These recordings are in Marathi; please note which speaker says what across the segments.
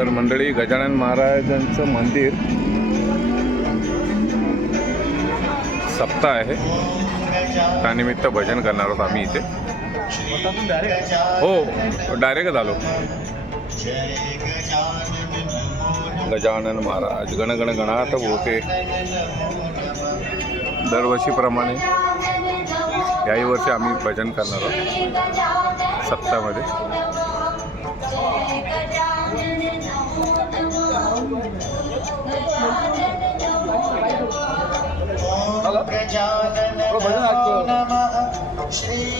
Speaker 1: तर मंडळी गजानन महाराजांचं मंदिर सप्ताह आहे. त्यानिमित्त भजन करणार आहोत आम्ही इथे. हो डायरेक्ट आलो. गजानन महाराज गण गण गणात होते. दरवर्षीप्रमाणे याही वर्षी आम्ही भजन करणार आहोत. सप्तामध्ये.
Speaker 2: પ્રજાનન નમઃ શ્રી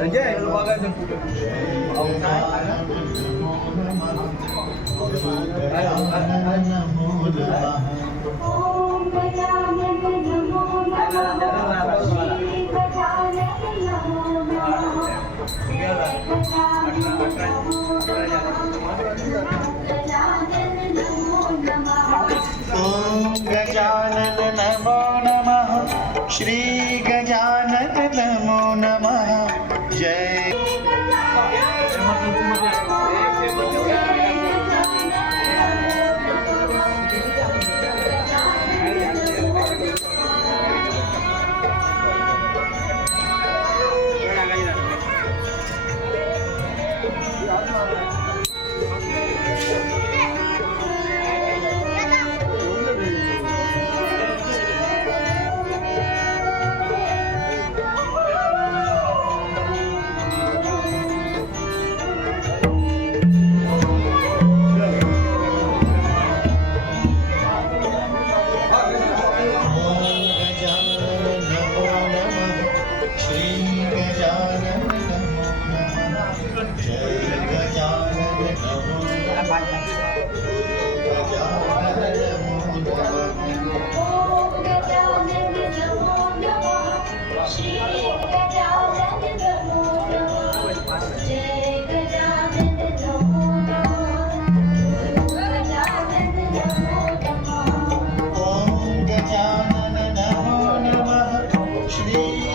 Speaker 2: म्हणजे गजानन ॐ गजानन नमो नमः। श्री Thank.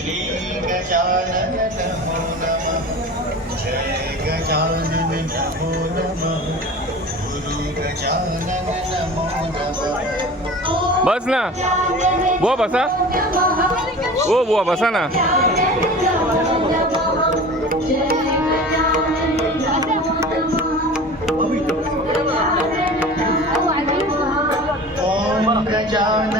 Speaker 2: श्री गजानन नमो नमः जय गजानन नमो नमः गुरु गजानन नमो नमः
Speaker 1: बस ना बुवा बसा ओ बुवा बसा ना
Speaker 2: ॐ गजानन नमो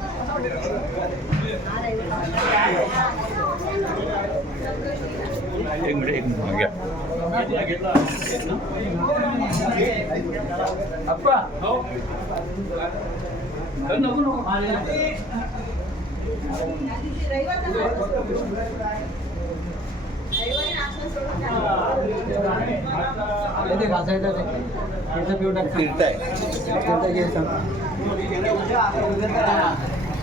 Speaker 2: श्री गजानन नमो नमः जय गजानन नमो नमः गजानन
Speaker 1: जावा एक मिनिट एक मिनिट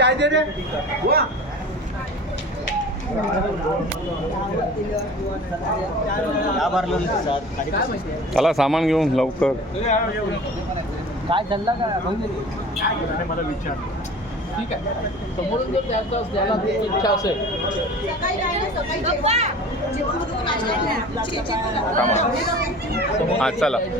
Speaker 2: चाय दे रे हुआ
Speaker 1: चला सामान घेऊन लवकर.
Speaker 3: काय चालला का?
Speaker 2: मला विचार.
Speaker 3: ठीक आहे. समोरून जर द्यायचं असेल त्याला ती इच्छा असेल.
Speaker 1: हा चला.